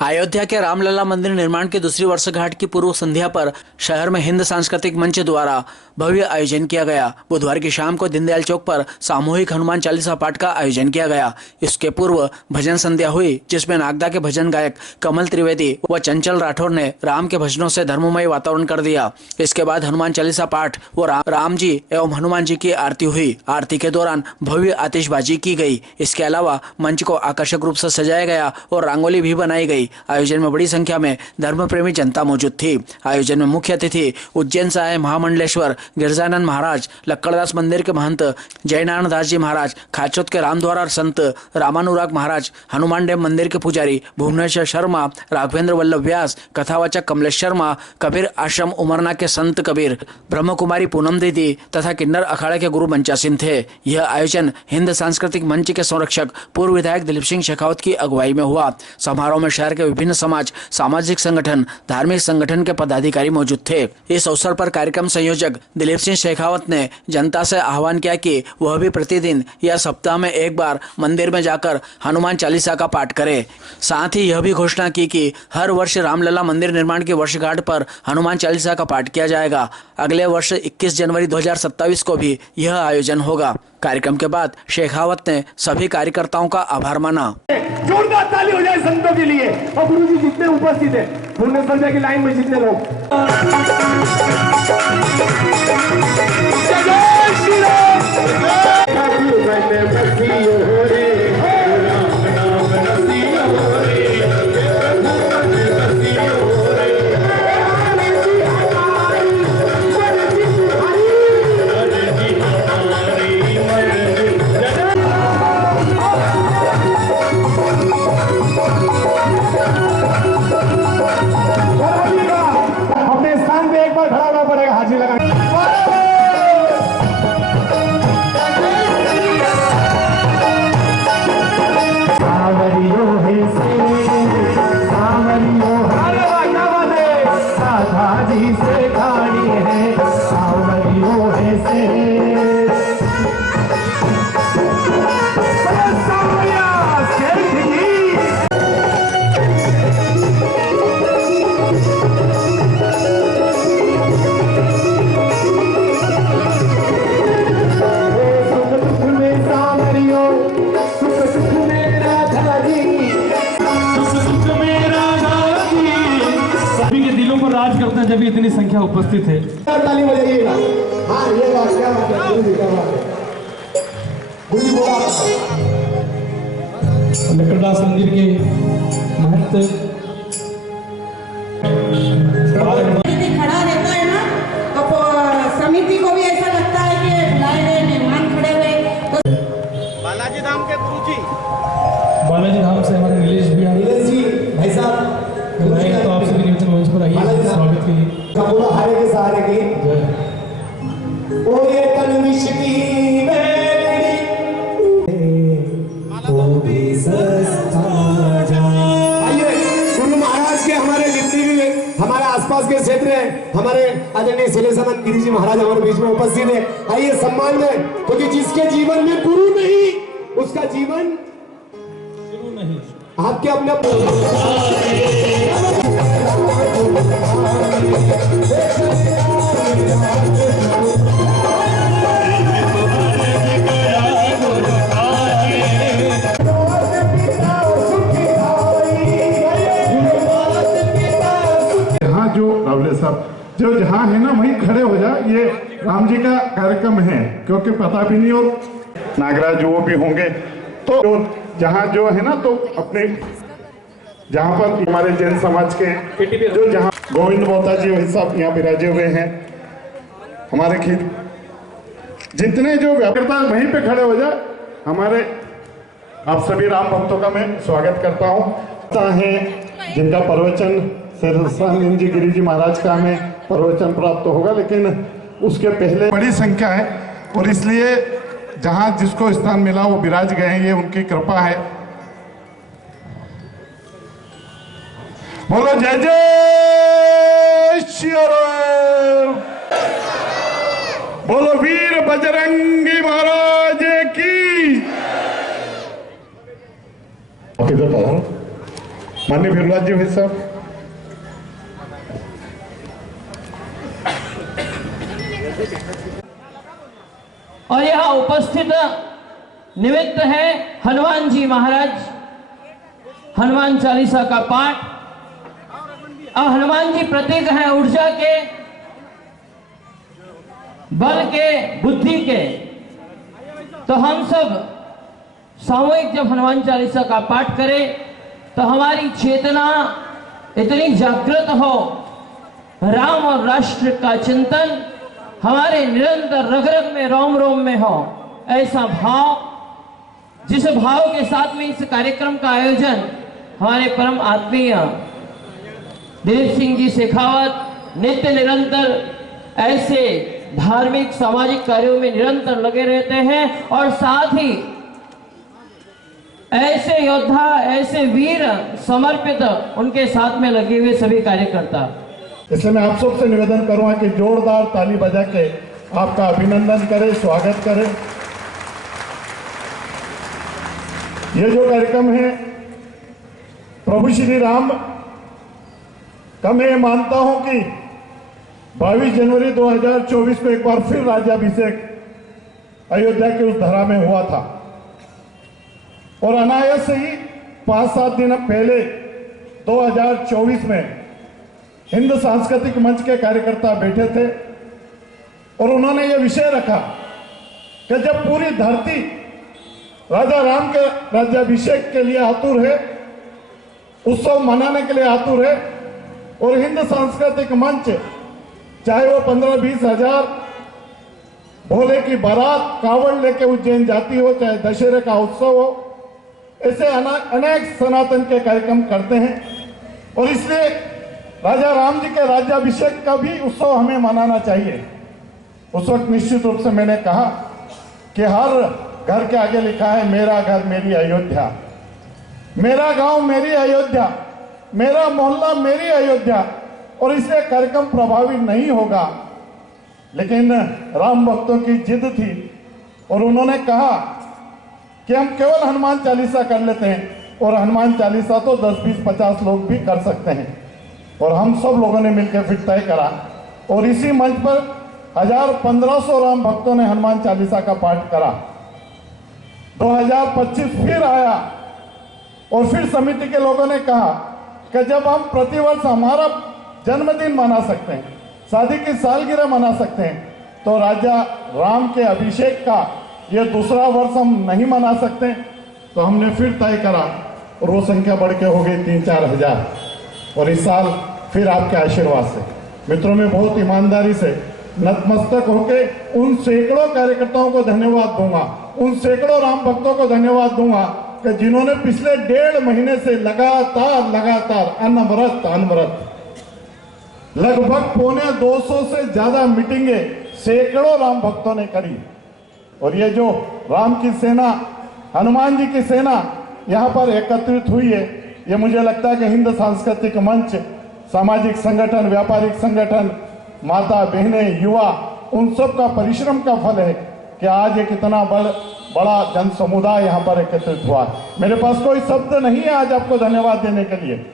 अयोध्या के रामलला मंदिर निर्माण की दूसरी वर्षगांठ की पूर्व संध्या पर शहर में हिंद सांस्कृतिक मंच द्वारा भव्य आयोजन किया गया। बुधवार की शाम को दीनदयाल चौक पर सामूहिक हनुमान चालीसा पाठ का आयोजन किया गया। इसके पूर्व भजन संध्या हुई, जिसमें नागदा के भजन गायक कमल त्रिवेदी व चंचल राठौर ने राम के भजनों से धर्ममय वातावरण कर दिया। इसके बाद हनुमान चालीसा पाठ व राम जी एवं हनुमान जी की आरती हुई। आरती के दौरान भव्य आतिशबाजी की गई। इसके अलावा मंच को आकर्षक रूप से सजाया गया और रंगोली भी बनाई गई। आयोजन में बड़ी संख्या में धर्म प्रेमी जनता मौजूद थी। आयोजन में मुख्य अतिथि उज्जैन से आए महामंडलेश्वर गिरजानंद महाराज, लक्कड़दास मंदिर के महंत जयनारायण दास जी महाराज, खाचोत के रामद्वारा संत रामानुराग महाराज, हनुमान डैम मंदिर के पुजारी भुवनेश्वर शर्मा, राघवेंद्र वल्लभ व्यास, कथावाचक कमलेश शर्मा, कबीर आश्रम उमरना के संत कबीर, ब्रह्म कुमारी पूनम दीदी तथा किन्नर अखाड़े के गुरु मंचा सिंह थे। यह आयोजन हिंद सांस्कृतिक मंच के संरक्षक पूर्व विधायक दिलीप सिंह शेखावत की अगुवाई में हुआ। समारोह में शहर के विभिन्न समाज, सामाजिक संगठन, धार्मिक संगठन के पदाधिकारी मौजूद थे। इस अवसर पर कार्यक्रम संयोजक दिलीप सिंह शेखावत ने जनता से आह्वान किया कि वह भी प्रतिदिन या सप्ताह में एक बार मंदिर में जाकर हनुमान चालीसा का पाठ करे। साथ ही यह भी घोषणा की कि हर वर्ष रामलला मंदिर निर्माण की वर्षगांठ पर हनुमान चालीसा का पाठ किया जाएगा। अगले वर्ष 21 जनवरी 2027 को भी यह आयोजन होगा। कार्यक्रम के बाद शेखावत ने सभी कार्यकर्ताओं का आभार माना। जोरदार ताली हो जाए संतों के लिए और गुरु जी जितने उपस्थित है, भुवनेश्वर की लाइन में जितने लोग। जय श्री राम। राज करते हैं जब इतनी संख्या उपस्थित है। ताली बजाइएगा। हाँ, ये बात क्या बात है, गुरु जी क्या बात है। गुरु जी बोला लक्कड़दास मंदिर के महंत खड़ा रहता है ना, तो समिति को भी ऐसा लगता है कि बुलाए गए मेहमान खड़े हुए। बालाजी धाम के गुरु जी, बालाजी धाम से हमारे नीलेश भी आ रहे जी भाई साहब, तो आपसे भी निवेदन मंच पर आइए स्वागत के लिए। कपूरा हारे के सहारे की ओए तनविश की गुरु महाराज के हमारे जितने भी हमारे आसपास के क्षेत्र है, हमारे आदरणीय सिलेसमन गिरी जी महाराज हमारे बीच में उपस्थित है। आइए सम्मान में, क्योंकि जिसके जीवन में गुरु नहीं उसका जीवन शुरू नहीं। आपके अपने जो जहाँ है ना वहीं खड़े हो जा। ये राम जी का कार्यक्रम है, क्योंकि पता भी नहीं, और नागराज वो भी होंगे, तो जहाँ जो है ना, तो अपने जहाँ पर हमारे जैन समाज के जो जहाँ गोविंद मोहता जी वही सब यहाँ विराजे हुए हैं। हमारे खीर जितने जो व्यापारता वहीं पे खड़े हो जाए। हमारे आप सभी राम भक्तों का मैं स्वागत करता हूँ। है जिनका प्रवचन सिलेसमन जी गिरी जी महाराज का हमें प्रवचन प्राप्त होगा, लेकिन उसके पहले बड़ी संख्या है और इसलिए जहाँ जिसको स्थान मिला वो विराज गए हैं, ये उनकी कृपा है। बोलो जय जय श्री राम, बोलो वीर बजरंगी महाराज की। माननीय भिरलाल जी भाई साहब। और यहाँ उपस्थित निमित्त है हनुमान जी महाराज, हनुमान चालीसा का पाठ। अब हनुमान जी प्रतीक हैं ऊर्जा के, बल के, बुद्धि के। तो हम सब सामूहिक जब हनुमान चालीसा का पाठ करें तो हमारी चेतना इतनी जागृत हो, राम और राष्ट्र का चिंतन हमारे निरंतर रग रग में, रोम रोम में हो, ऐसा भाव, जिस भाव के साथ में इस कार्यक्रम का आयोजन हमारे परम आत्मीय दिलीप सिंह जी शेखावत नित्य निरंतर ऐसे धार्मिक सामाजिक कार्यों में निरंतर लगे रहते हैं, और साथ ही ऐसे योद्धा, ऐसे वीर समर्पित उनके साथ में लगे हुए सभी कार्यकर्ता। इसलिए मैं आप सबसे निवेदन करूंगा कि जोरदार ताली बजा के आपका अभिनंदन करें, स्वागत करें। ये जो कार्यक्रम है प्रभु श्री राम का, मैं मानता हूं कि 22 जनवरी 2024 को एक बार फिर राज्याभिषेक अयोध्या की उस धरा में हुआ था, और अनायास से ही 5-7 दिन पहले 2024 में हिंद सांस्कृतिक मंच के कार्यकर्ता बैठे थे और उन्होंने ये विषय रखा कि जब पूरी धरती राजा राम के राज्याभिषेक के लिए आतुर है, उत्सव मनाने के लिए आतुर है, और हिंद सांस्कृतिक मंच चाहे वो 15-20 हजार भोले की बारात कावड़ लेके उज्जैन जाती हो, चाहे दशहरे का उत्सव हो, ऐसे अनेक सनातन के कार्यक्रम करते हैं। और इसलिए राजा राम जी के राज्याभिषेक का भी उत्सव हमें मनाना चाहिए। उस वक्त निश्चित रूप से मैंने कहा कि हर घर के आगे लिखा है मेरा घर मेरी अयोध्या, मेरा गांव मेरी अयोध्या, मेरा मोहल्ला मेरी अयोध्या, और इससे कार्यक्रम प्रभावी नहीं होगा। लेकिन राम भक्तों की जिद थी और उन्होंने कहा कि हम केवल हनुमान चालीसा कर लेते हैं, और हनुमान चालीसा तो 10, 20, 50 लोग भी कर सकते हैं। और हम सब लोगों ने मिलकर फिर तय करा, और इसी मंच पर 1000-1500 राम भक्तों ने हनुमान चालीसा का पाठ करा। 2025 फिर आया और फिर समिति के लोगों ने कहा कि जब हम प्रतिवर्ष हमारा जन्मदिन मना सकते हैं, शादी की सालगिरह मना सकते हैं, तो राजा राम के अभिषेक का ये दूसरा वर्ष हम नहीं मना सकते। तो हमने फिर तय करा और वो संख्या बढ़ के हो गई 3-4 हजार। और इस साल फिर आपके आशीर्वाद से मित्रों में बहुत ईमानदारी से नतमस्तक होके उन सैकड़ों कार्यकर्ताओं को धन्यवाद दूंगा, उन सैकड़ों राम भक्तों को धन्यवाद दूंगा कि जिन्होंने पिछले 1.5 महीने से लगातार अनवरत लगभग 250 से ज्यादा मीटिंगें सैकड़ों राम भक्तों ने करी। और ये जो राम की सेना, हनुमान जी की सेना यहाँ पर एकत्रित हुई है, ये मुझे लगता है कि हिंद सांस्कृतिक मंच, सामाजिक संगठन, व्यापारिक संगठन, माता बहनें, युवा, उन सब का परिश्रम का फल है कि आज एक इतना बड़ा जन समुदाय यहाँ पर एकत्रित हुआ। मेरे पास कोई शब्द नहीं है आज आपको धन्यवाद देने के लिए,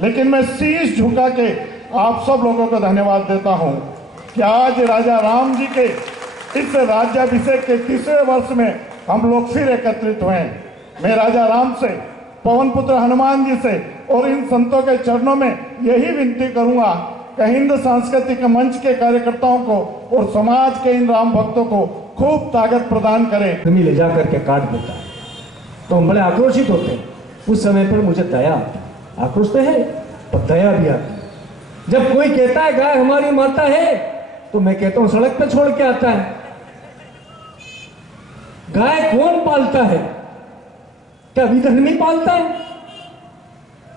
लेकिन मैं शीश झुका के आप सब लोगों को धन्यवाद देता हूँ कि आज राजा राम जी के इस राज्याभिषेक के 3रे वर्ष में हम लोग फिर एकत्रित हुए हैं। मैं राजा राम से, पवन पुत्र हनुमान जी से और इन संतों के चरणों में यही विनती करूंगा कि हिंद सांस्कृतिक मंच के कार्यकर्ताओं को और समाज के इन राम भक्तों को खूब ताकत प्रदान करें। जमीन ले जा करके काट देता है तो हम बड़े आक्रोशित होते हैं। उस समय पर मुझे दया, आक्रोश तो है पर दया भी आती है। जब कोई कहता है गाय हमारी माता है, तो मैं कहता हूं सड़क पर छोड़ के आता है। गाय कौन पालता है? क्या विधर्मी पालता है?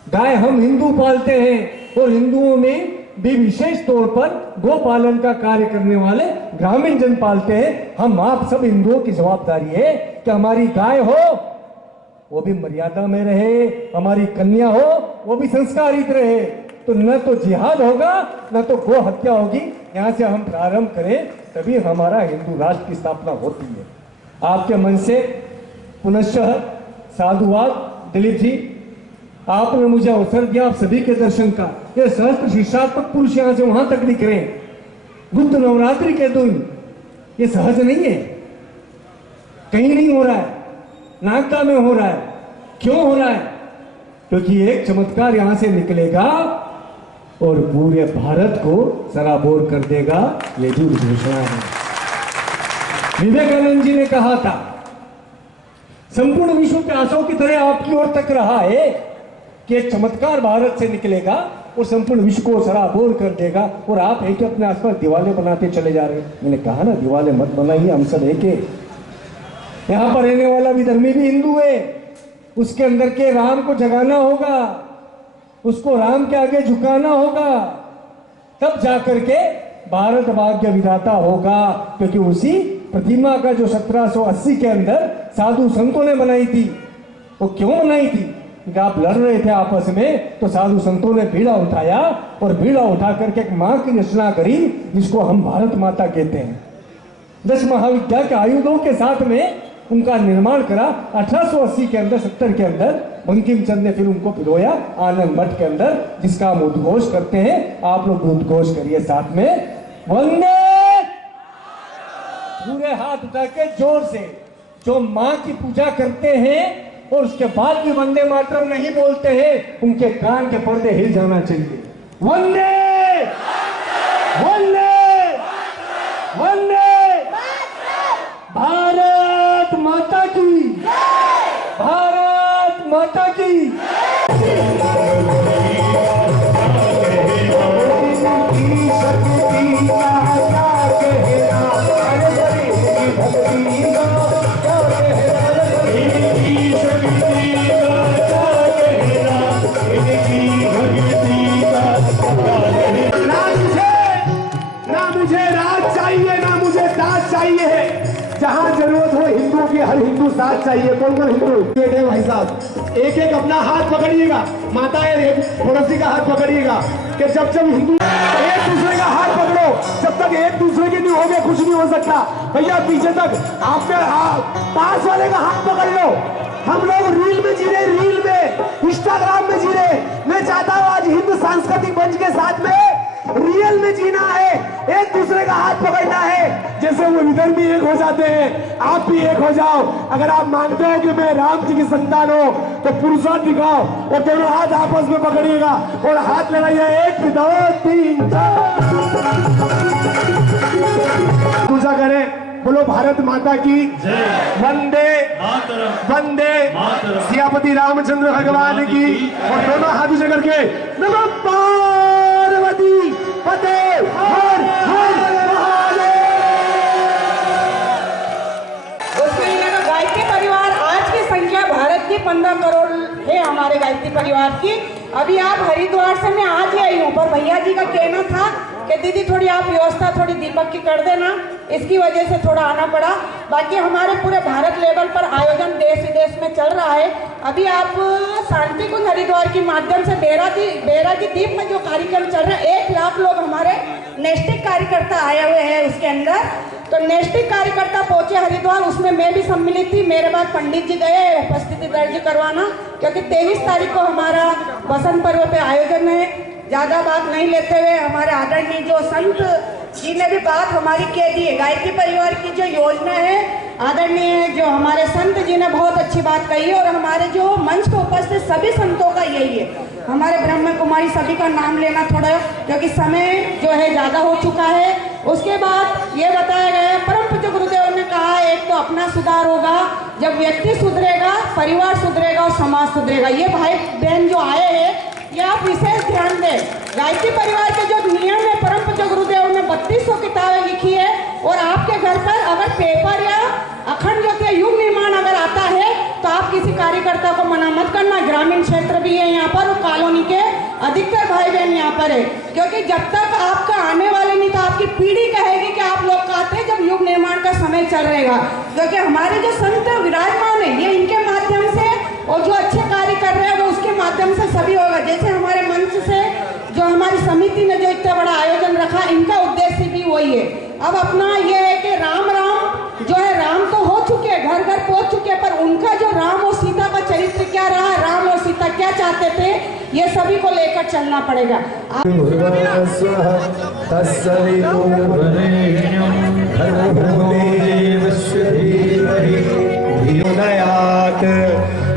गाय हम हिंदू पालते हैं, और हिंदुओं में भी विशेष तौर पर गो पालन का कार्य करने वाले ग्रामीण जन पालते हैं। हम आप सब हिंदुओं की जवाबदारी है कि हमारी गाय हो वो भी मर्यादा में रहे, हमारी कन्या हो वो भी संस्कारित रहे। तो न तो जिहाद होगा न तो गो हत्या होगी। यहाँ से हम प्रारंभ करें तभी हमारा हिंदू राष्ट्र की स्थापना होती है। आपके मन से पुनश्च साधुवाद दिलीप जी, आपने मुझे अवसर दिया आप सभी के दर्शन का। ये सहस्त्र शीर्षात्मक पुरुष यहाँ से वहां तक दिख रहे हैं गुप्त नवरात्रि के दिन। ये सहज नहीं है, कहीं नहीं हो रहा है, नागदा में हो रहा है। क्यों हो रहा है? क्योंकि एक चमत्कार यहां से निकलेगा और पूरे भारत को सराबोर कर देगा। ये भी घोषणा है। विवेकानंद जी ने कहा था संपूर्ण विश्व प्यासों की तरह आपकी ओर तक रहा है कि एक चमत्कार भारत से निकलेगा और संपूर्ण विश्व को सराबोर कर देगा। और आप है कि अपने आसपास दीवारें बनाते चले जा रहे हैं। मैंने कहा ना दीवारें मत बनाइए, हम सब है कि यहाँ पर रहने वाला भी धर्मी भी हिंदू है, उसके अंदर के राम को जगाना होगा, उसको राम के आगे झुकाना होगा, तब जाकर के भारत भाग्य विधाता होगा। क्योंकि उसी प्रतिमा का जो 1780 के अंदर साधु संतों ने बनाई थी, वो क्यों बनाई थी? कि आप लड़ रहे थे आपस में, तो साधु संतों ने बीड़ा उठाया और बीड़ा उठा करके एक मां की रचना करी जिसको हम भारत माता कहते हैं। 10 महाविद्या के आयुधों के साथ में उनका निर्माण करा। 1880 के अंदर 70 के अंदर बंकिम चंद्र ने फिर उनको पिरोया आनंद मठ के अंदर, जिसका हम उद्घोष करते हैं। आप लोग उद्घोष करिए साथ में, वंदे। पूरे हाथ उठा के जोर से। जो मां की पूजा करते हैं और उसके बाद भी वंदे मातरम नहीं बोलते हैं, उनके कान के पर्दे हिल जाना चाहिए। वंदे वंदे वंदे भारत माता की, भारत माता की। जहां जरूरत हो हिंदुओं की, हर हिंदू साथ चाहिए। कौन कौन हिंदू बैठे भाई साहब? एक एक अपना हाथ पकड़िएगा, माता एक पड़ोसी का हाथ पकड़िएगा कि जब जब हिंदू एक दूसरे का हाथ पकड़ो, जब तक एक दूसरे के नहीं हो गए कुछ नहीं हो सकता। भैया पीछे तक आपके पास वाले का हाथ पकड़ लो। हम लोग रील में जी रहे, रील में, इंस्टाग्राम में जी रहे। मैं चाहता हूँ आज हिंदू सांस्कृतिक मंच के साथ में रियल में जीना है, एक दूसरे का हाथ पकड़ना है। जैसे वो इधर भी एक हो जाते हैं, आप भी एक हो जाओ। अगर आप मानते हो कि मैं राम जी की संतान हूं तो पुरुषार्थ दिखाओ और दोनों हाथ आपस में पकड़िएगा और हाथ लगाइए। 1 2 3 पूजा करें। बोलो भारत माता की वंदे वंदे सियापति रामचंद्र भगवान की। और दोनों हाथ ऊंचे करके नमो पार्वती पते हर हर महादेव। गायत्री परिवार आज की संख्या भारत की 15 करोड़ है हमारे गायत्री परिवार की। अभी आप हरिद्वार से मैं आज ही आई हूँ, पर भैया जी का कहना था कि दीदी थोड़ी आप व्यवस्था थोड़ी दीपक की कर देना, इसकी वजह से थोड़ा आना पड़ा। बाकी हमारे पूरे भारत लेवल पर आयोजन देश विदेश में चल रहा है। अभी आप शांति कुंज हरिद्वार के माध्यम से बैरागी द्वीप में जो कार्यक्रम चल रहा है, 1 लाख लोग हमारे नैष्ठिक कार्यकर्ता आए हुए हैं उसके अंदर। तो नैष्ठिक कार्यकर्ता पहुंचे हरिद्वार, उसमें मैं भी सम्मिलित थी। मेरे बाद पंडित जी गए उपस्थिति दर्ज करवाना, क्योंकि 23 तारीख को हमारा बसंत पर्व पे आयोजन है। ज्यादा बात नहीं लेते हुए हमारे आदरणीय जो संत जी ने भी बात हमारी कह दी है। गायत्री परिवार की जो योजना है, आदरणीय जो हमारे संत जी ने बहुत अच्छी बात कही है। और हमारे जो मंच को उपस्थित सभी संतों का यही है, हमारे ब्रह्म कुमारी सभी का नाम लेना थोड़ा, क्योंकि समय जो है ज्यादा हो चुका है। उसके बाद ये बताया गया है, परम पूज्य गुरुदेव ने कहा एक तो अपना सुधार होगा, जब व्यक्ति सुधरेगा परिवार सुधरेगा और समाज सुधरेगा। ये भाई बहन जो आए हैं ये आप विशेष ध्यान दें। गायत्री परिवार के जो नियम है, परम पूज्य गुरुदेव ने 3200 किताबें लिखी है। और आपके घर पर अगर पेपर या अखंड ज्योति युग निर्माण अगर आता है तो आप किसी कार्यकर्ता को मना मत करना। ग्रामीण क्षेत्र भी है यहाँ पर और कॉलोनी के अधिकतर भाई बहन यहाँ पर है, क्योंकि जब तक आपका आने वाले नहीं तो आपकी पीढ़ी कहेगी कि आप लोग कहते हैं जब युग निर्माण का समय चल रहेगा। क्योंकि हमारे जो संत विराजमान है ये इनके माध्यम से और जो अच्छे कार्य कर रहे हैं वो उसके माध्यम से सभी होगा। जैसे हमारे मंच से जो हमारी समिति ने जो इतना बड़ा आयोजन रखा, इनका उद्देश्य भी वही है। अब अपना ये है कि राम राम जो है, राम तो हो चुके हैं, घर घर पहुंच चुके हैं, पर उनका जो राम और सीता का चरित्र क्या रहा, राम और सीता क्या चाहते थे, ये सभी को लेकर चलना पड़ेगा।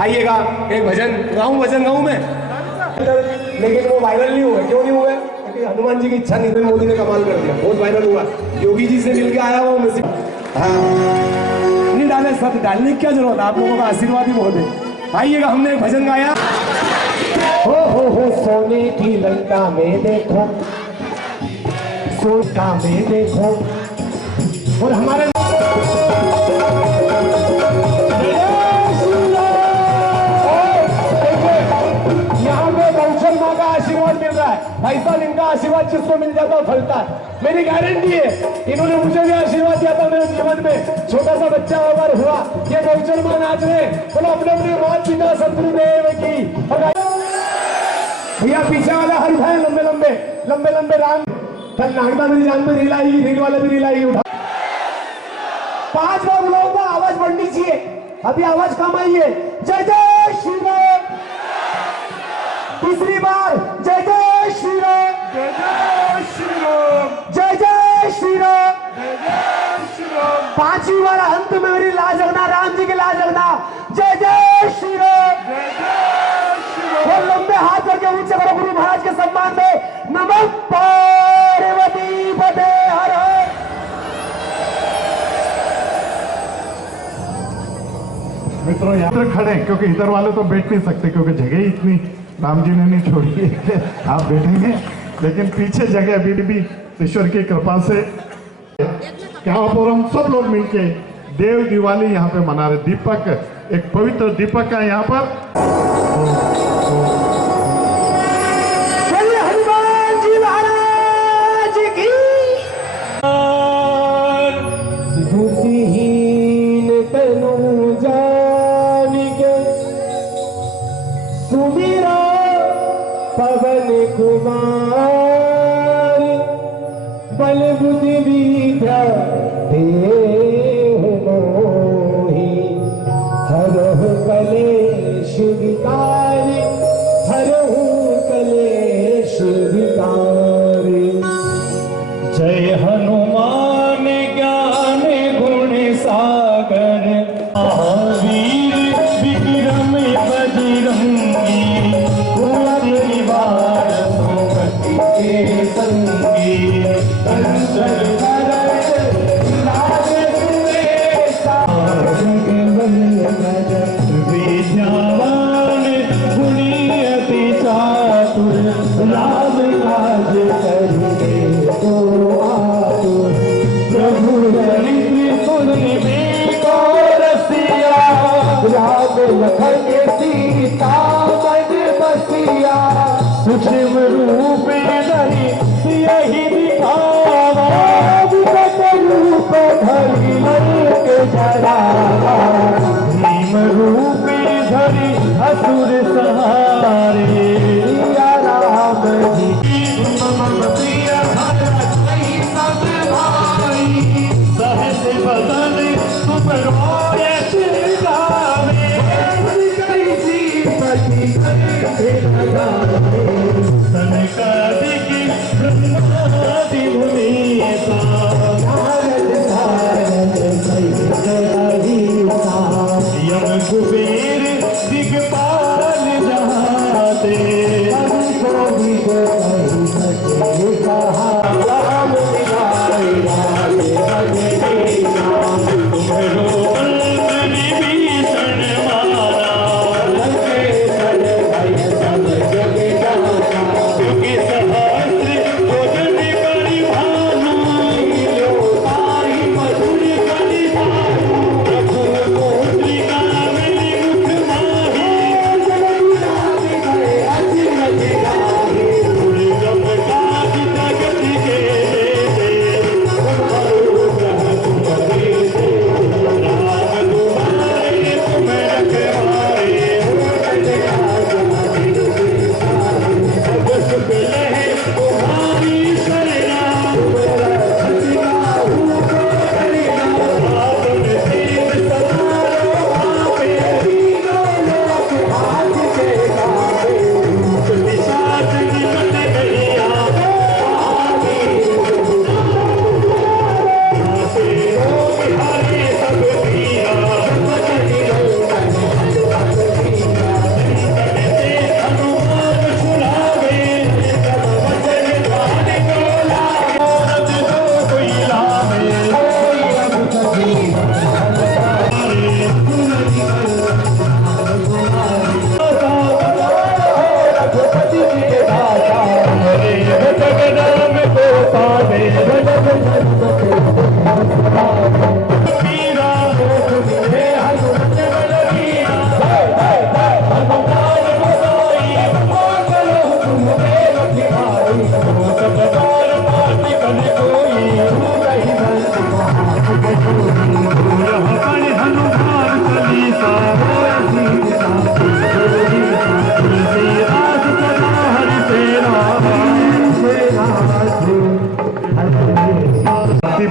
आइएगा, एक भजन गाऊं मैं, लेकिन वो वायरल नहीं हुआ। क्यों नहीं हुआ? क्योंकि हनुमान जी की इच्छा नहीं थी। मोदी ने कमाल कर दिया, बहुत वायरल हुआ। योगी जी से मिलके आया वो मैसेज। नहीं डाले, सब डालने की क्या जरूरत है, आप लोगों का आशीर्वाद ही बहुत है। आइएगा, हमने एक भजन गाया, हो सोने की लंका में देखो, सोना में देखो, और हमारे यहाँ पे गौचर माँ का आशीर्वाद मिल रहा है। भाई साहब, इनका आशीर्वाद जिसको मिल जाता है फलता है, मेरी गारंटी है। इन्होंने मुझे भी आशीर्वाद दिया था मेरे जीवन में, छोटा सा बच्चा अगर हुआ, ये गौचर माँ नाच रहे, बोलो अपने अपने माता पिता सतगुरुदेव की। भैया पीछे वाला हर भाई लंबे लंबे राम, कल नागदा मेरी जान में रील आएगी, रील वाले भी रील आएगी। उठा 5 बार लोगों को आवाज बढ़नी चाहिए, अभी आवाज कम आई है। जय जय श्री राम, तीसरी बार जय जय श्री राम, जय जय श्री राम, जय जय श्री राम, जय जय श्री राम। 5वीं बार अंत में मेरी लाज रखना, राम जी की लाज रखना। जय जय श्री राम, जय जय श्री राम। और लंबे हाथ करके ऊंचे करो गुरु महाराज के सम्मान में। नमः पार्वती पते हर हर। मित्रों, यहाँ पर खड़े, क्योंकि इधर वाले तो बैठ नहीं सकते, क्योंकि जगह इतनी राम जी ने नहीं छोड़ी है। आप बैठेंगे, लेकिन पीछे जगह अभी भी ईश्वर की कृपा से यहाँ पर हम सब लोग मिलके देव दिवाली यहाँ पे मना रहे। दीपक, एक पवित्र दीपक है यहाँ पर। हनुमान जी महाराज की। बुद्धिहीन तनु जानिके सुमिरा पवन कुमार, बल बुद्धि विद्या देहु मोहि, हरहु कलेश विकारी, हरहु कलेश विकारी। जय हनुमान ज्ञान गुण सागर, महावीर विक्रम बजरंगी, कुमति निवार सुमति के संगी, कंचन वरण लाल सुरेशा, विद्यावान गुणी अति चातुर, राम काज करिबे को आतुर, प्रभु चरित्र सुनिबे को रसिया, राम लखन सीता मन बसिया, सूक्ष्म रूप धरि सियहि दिखावा, विकट रूप धरि लंक जरावा, भीम रूप धरि असुर संहारे, सिया राम जी मम प्रिय भरत सब भाई, सहस बदन तुम रोय चिल्लावे, कैसी पति से लगावे, सनकादिक ब्रह्मादि मुनीसा, नारद सारद सहित अहिसा, यम कुबेर दिगपाल जहाते,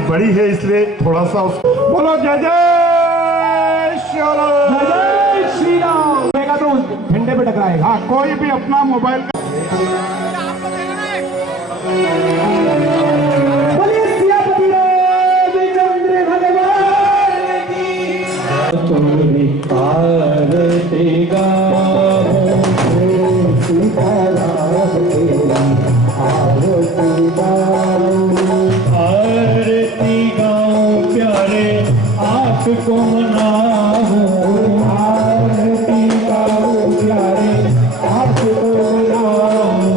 बड़ी है इसलिए थोड़ा सा बोलो जय जय श्री राम। जय श्री राम। तो झंडे पे टकराएगा। हाँ, कोई भी अपना मोबाइल का बोलिए सियापति रामचंद्र भगवान की। तुम्हारी आरती गाओ, सीताराम तेरी आरती गाओ, आरती गाओ प्यारे आपको मनाओ, आरती गाओ प्यारे आपको मनाओ,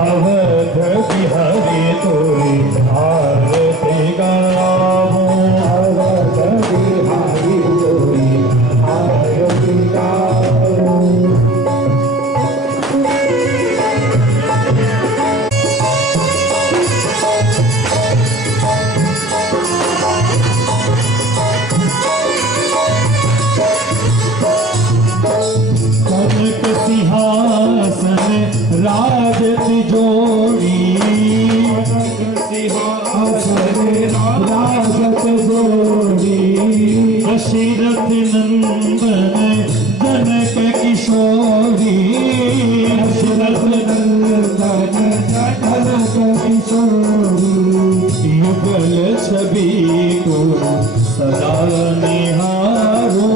अवध बिहारी तोरी आरती गाओ, अवध बिहारी तोरी आरती गाओ। कनक सिंहासन राजत जोड़ी, सिंहासन राजत जोड़ी, दशरथ नंदन जनक किशोरी, दशरथ नंदन जनक किशोरी, युगल छवि को सदा निहारो,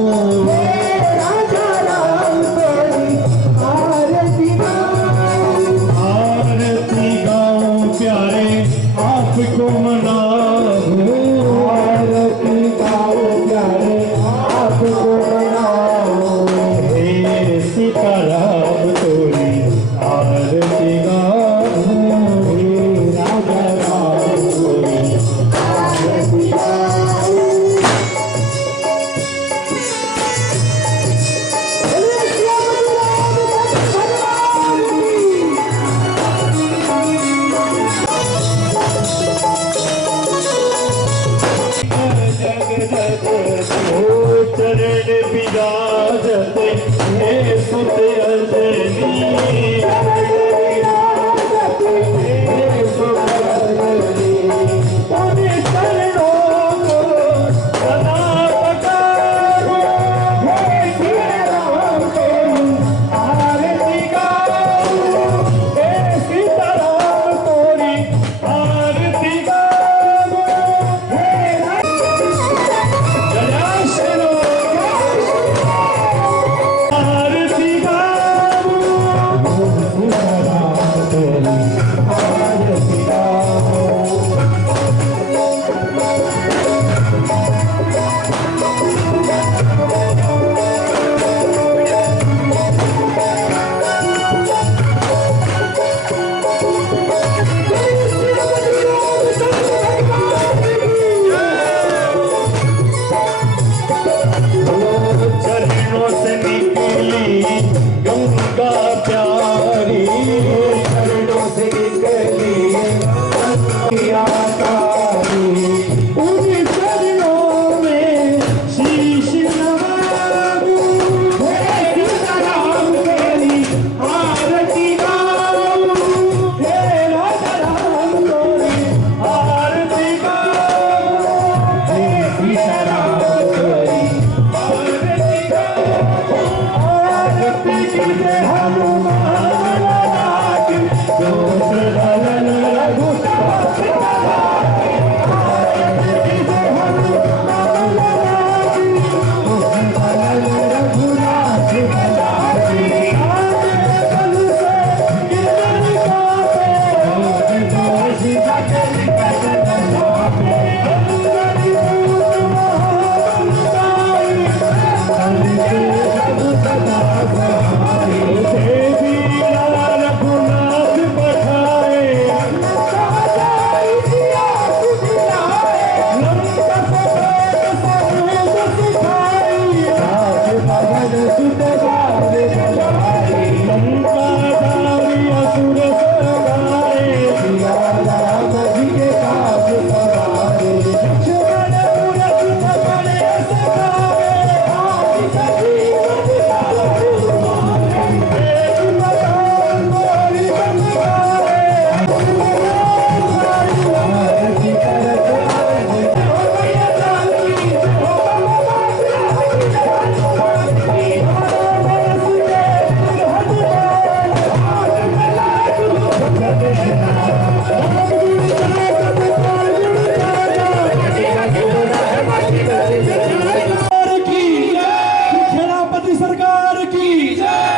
आरती गाओ प्यारे आपको मनाओ, आरती गाओ प्यारे आपको मनाओ, हे सीताराम तोरी आरती गाओ, हे राजा राम तोरी आरती गाओ। चरण विराजते हे सुत अंजनी, हे सुत अंजनी, उन चरणों को सदा पकारो, हे श्री राम तेरी आरती गाओ, हे सीताराम तोरी आरती गाओ, हे जय श्री राम। आरती गाओ की जय।